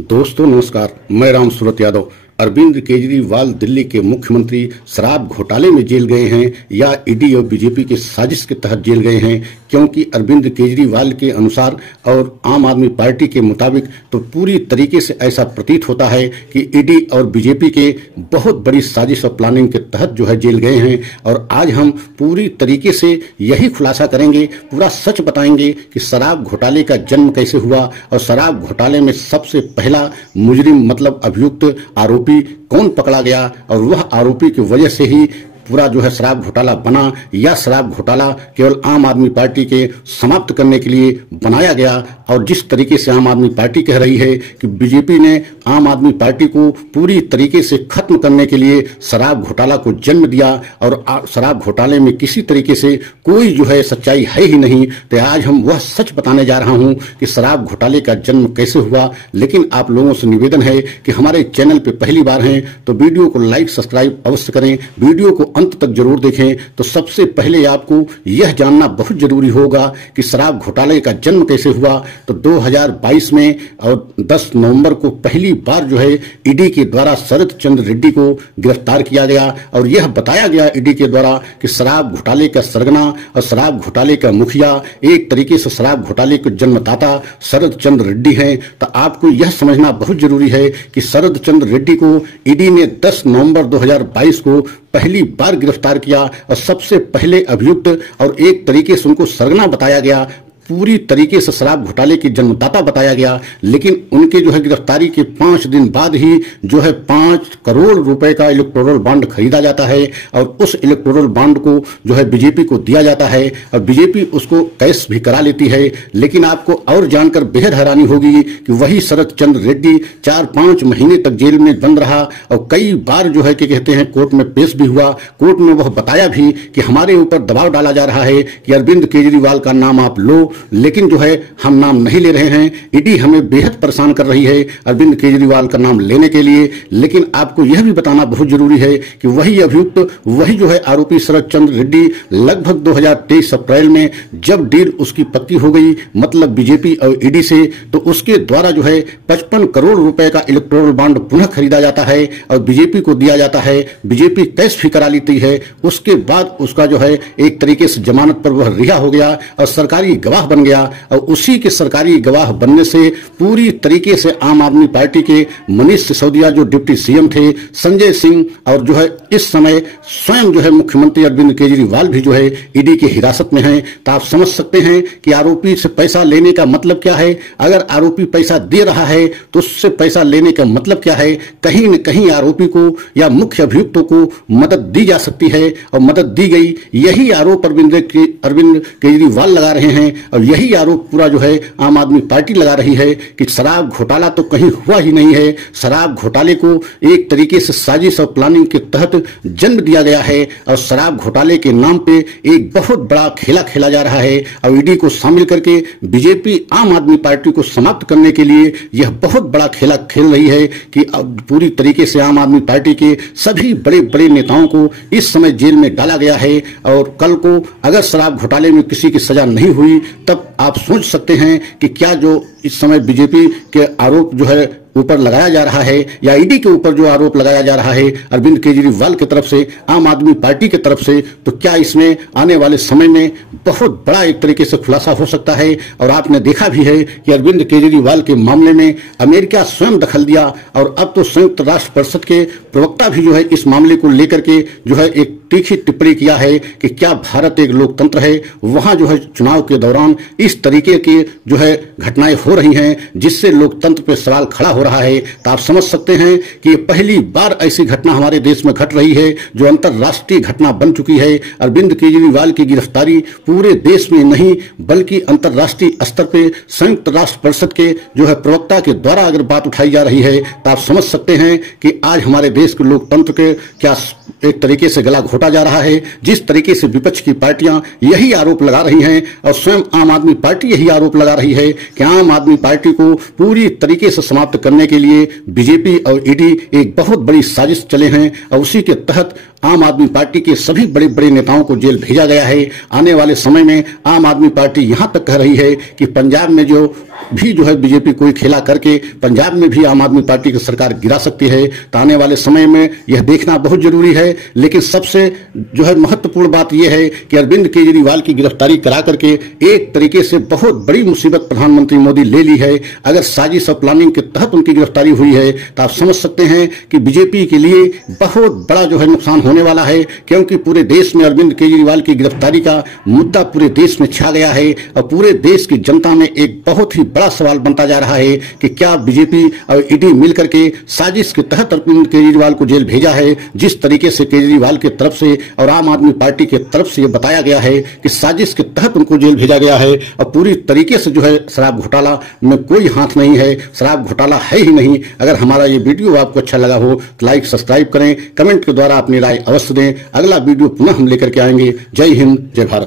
दोस्तों नमस्कार, मैं राम सूरत यादव। अरविंद केजरीवाल दिल्ली के मुख्यमंत्री शराब घोटाले में जेल गए हैं या ईडी और बीजेपी के साजिश के तहत जेल गए हैं, क्योंकि अरविंद केजरीवाल के अनुसार और आम आदमी पार्टी के मुताबिक तो पूरी तरीके से ऐसा प्रतीत होता है कि ईडी और बीजेपी के बहुत बड़ी साजिश और प्लानिंग के तहत जो है जेल गए हैं। और आज हम पूरी तरीके से यही खुलासा करेंगे, पूरा सच बताएंगे कि शराब घोटाले का जन्म कैसे हुआ और शराब घोटाले में सबसे पहला मुजरिम मतलब अभियुक्त आरोपी कौन पकड़ा गया और वह आरोपी की वजह से ही पूरा जो है शराब घोटाला बना या शराब घोटाला केवल आम आदमी पार्टी के समाप्त करने के लिए बनाया गया। और जिस तरीके से आम आदमी पार्टी कह रही है कि बीजेपी ने आम आदमी पार्टी को पूरी तरीके से खत्म करने के लिए शराब घोटाला को जन्म दिया और शराब घोटाले में किसी तरीके से कोई जो है सच्चाई है ही नहीं, तो आज हम वह सच बताने जा रहा हूं कि शराब घोटाले का जन्म कैसे हुआ। लेकिन आप लोगों से निवेदन है कि हमारे चैनल पे पहली बार हैं तो वीडियो को लाइक सब्सक्राइब अवश्य करें, वीडियो को अंत तक जरूर देखें। तो सबसे पहले आपको यह जानना बहुत जरूरी होगा कि शराब घोटाले का जन्म कैसे हुआ। तो 2022 में और 10 नवंबर को पहली बार जो है ईडी के द्वारा शरद चंद्र रेड्डी को गिरफ्तार किया गया और यह बताया गया ईडी के द्वारा कि शराब घोटाले का सरगना और शराब घोटाले का मुखिया, एक तरीके से शराब घोटाले के जन्मदाता शरद चंद्र रेड्डी हैं। तो आपको यह समझना बहुत जरूरी है कि शरद चंद्र रेड्डी को ईडी ने 10 नवंबर 2022 को पहली बार गिरफ्तार किया और सबसे पहले अभियुक्त और एक तरीके से उनको सरगना बताया गया, पूरी तरीके से शराब घोटाले के जन्मदाता बताया गया। लेकिन उनके जो है गिरफ्तारी के 5 दिन बाद ही जो है 5 करोड़ रुपए का इलेक्टोरल बॉन्ड खरीदा जाता है और उस इलेक्टोरल बॉन्ड को जो है बीजेपी को दिया जाता है और बीजेपी उसको कैश भी करा लेती है। लेकिन आपको और जानकर बेहद हैरानी होगी कि वही शरद चंद्र रेड्डी 4-5 महीने तक जेल में बंद रहा और कई बार जो है कि कहते हैं कोर्ट में पेश भी हुआ। कोर्ट में वह बताया भी कि हमारे ऊपर दबाव डाला जा रहा है कि अरविंद केजरीवाल का नाम आप लो, लेकिन जो है हम नाम नहीं ले रहे हैं। ईडी हमें बेहद परेशान कर रही है अरविंद केजरीवाल का नाम लेने के लिए। लेकिन आपको यह भी बताना बहुत जरूरी है कि वही अभियुक्त, वही जो है आरोपी शरद चंद्र रेड्डी लगभग 2023 अप्रैल में जब डील उसकी पक्की हो गई मतलब बीजेपी और ईडी से, तो उसके द्वारा जो है 55 करोड़ रुपए का इलेक्टोरल बॉन्ड पुनः खरीदा जाता है और बीजेपी को दिया जाता है। बीजेपी कैश भी करा लेती है। उसके बाद उसका जो है एक तरीके से जमानत पर वह रिहा हो गया और सरकारी गवाह बन गया और उसी के सरकारी गवाह बनने से पूरी तरीके से आम आदमी पार्टी के मनीष सिसोदिया जो डिप्टी सीएम थे, संजय सिंह और जो है इस समय स्वयं जो है मुख्यमंत्री अरविंद केजरीवाल भी जो है ईडी की हिरासत में हैं। तो आप समझ सकते हैं कि आरोपी से पैसा लेने का मतलब क्या है। अगर आरोपी पैसा दे रहा है तो उससे पैसा लेने का मतलब क्या है। कहीं न कहीं आरोपी को या मुख्य अभियुक्तों को मदद दी जा सकती है और मदद दी गई। यही आरोप अरविंद केजरीवाल लगा रहे हैं और यही आरोप पूरा जो है आम आदमी पार्टी लगा रही है कि शराब घोटाला तो कहीं हुआ ही नहीं है। शराब घोटाले को एक तरीके से साजिश और प्लानिंग के तहत जन्म दिया गया है और शराब घोटाले के नाम पे एक बहुत बड़ा खेला खेला जा रहा है और ईडी को शामिल करके बीजेपी आम आदमी पार्टी को समाप्त करने के लिए यह बहुत बड़ा खेला खेल रही है कि पूरी तरीके से आम आदमी पार्टी के सभी बड़े बड़े नेताओं को इस समय जेल में डाला गया है। और कल को अगर शराब घोटाले में किसी की सजा नहीं हुई तब आप सोच सकते हैं कि क्या जो इस समय बीजेपी के आरोप जो है ऊपर लगाया जा रहा है या ईडी के ऊपर जो आरोप लगाया जा रहा है अरविंद केजरीवाल की तरफ से, आम आदमी पार्टी की तरफ से, तो क्या इसमें आने वाले समय में बहुत बड़ा एक तरीके से खुलासा हो सकता है। और आपने देखा भी है कि अरविंद केजरीवाल के मामले में अमेरिका स्वयं दखल दिया और अब तो संयुक्त राष्ट्र परिषद के प्रवक्ता भी जो है इस मामले को लेकर के जो है एक तीखी टिप्पणी किया है कि क्या भारत एक लोकतंत्र है। वहां जो है चुनाव के दौरान इस तरीके की जो है घटनाएं हो रही हैं जिससे लोकतंत्र पर सवाल खड़ा हो रहा है। तो आप समझ सकते हैं कि पहली बार ऐसी घटना हमारे देश में घट रही है जो अंतर्राष्ट्रीय घटना बन चुकी है। अरविंद केजरीवाल की गिरफ्तारी पूरे देश में नहीं बल्कि अंतर्राष्ट्रीय स्तर पर संयुक्त राष्ट्र परिषद के जो है प्रवक्ता के द्वारा अगर बात उठाई जा रही है तो आप समझ सकते हैं कि आज हमारे देश के लोकतंत्र के क्या एक तरीके से गला घोटा जा रहा है। जिस तरीके से विपक्ष की पार्टियां यही आरोप लगा रही हैं और स्वयं आम आदमी पार्टी यही आरोप लगा रही है कि आम आदमी पार्टी को पूरी तरीके से समाप्त करने के लिए बीजेपी और ईडी एक बहुत बड़ी साजिश चले हैं और उसी के तहत आम आदमी पार्टी के सभी बड़े बड़े नेताओं को जेल भेजा गया है। आने वाले समय में आम आदमी पार्टी यहां तक कह रही है कि पंजाब में जो है बीजेपी कोई खेला करके पंजाब में भी आम आदमी पार्टी की सरकार गिरा सकती है। तो आने वाले समय में यह देखना बहुत जरूरी है। लेकिन सबसे महत्वपूर्ण बात यह है कि अरविंद केजरीवाल की गिरफ्तारी करा करके एक तरीके से बहुत बड़ी मुसीबत प्रधानमंत्री मोदी ले ली है। अगर साजिश और प्लानिंग के तहत उनकी गिरफ्तारी हुई है तो आप समझ सकते हैं कि बीजेपी के लिए बहुत बड़ा नुकसान होने वाला है, क्योंकि पूरे देश में अरविंद केजरीवाल की गिरफ्तारी का मुद्दा पूरे देश में छा गया है और पूरे देश की जनता में एक बहुत ही बड़ा सवाल बनता जा रहा है कि क्या बीजेपी और ईडी मिलकर के साजिश के तहत अरविंद केजरीवाल को जेल भेजा है। जिस तरीके से केजरीवाल की तरफ से और आम आदमी पार्टी की तरफ से यह बताया गया है कि साजिश के तहत उनको जेल भेजा गया है और पूरी तरीके से शराब घोटाला में कोई हाथ नहीं है, शराब घोटाला है ही नहीं। अगर हमारा ये वीडियो आपको अच्छा लगा हो तो लाइक सब्सक्राइब करें, कमेंट के द्वारा अपनी राय अवश्य दें। अगला वीडियो पुनः हम लेकर के आएंगे। जय हिंद, जय भारत।